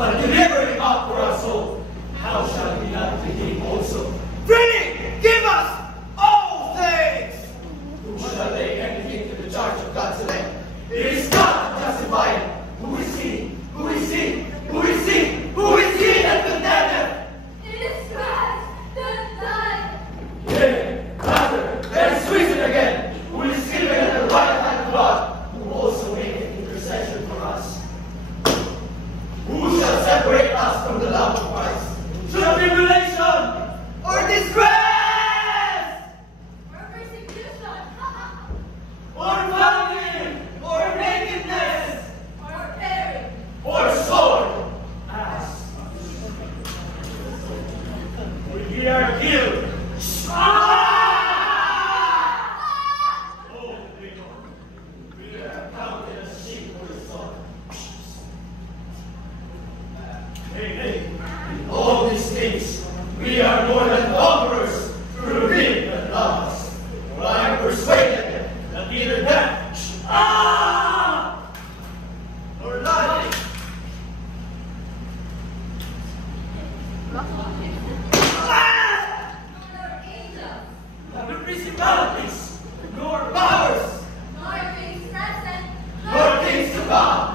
but deliver him up for our soul. How shall we not to him also? Free! Give us all things! Who shall lay anything to the charge of God's elect? It is God who justifies him. Who is he? Who is he? Who is he? Who is he that condemneth? It is Christ that died. Yea, rather, there is reason again, who is seated at the right hand of God, who also maketh intercession for us. Who shall separate us from the love of Christ? Shall tribulation or disgrace, Or persecution. or famine, or nakedness, Or peril. or sword? Ask. We are killed. Oh, we are counted as sheep for his son. Hey, in all these things, we are more than conquerors through him that loves us. For I am persuaded that neither death, nor life, Nor angels. nor principalities, nor powers, Nor things present. nor things to come,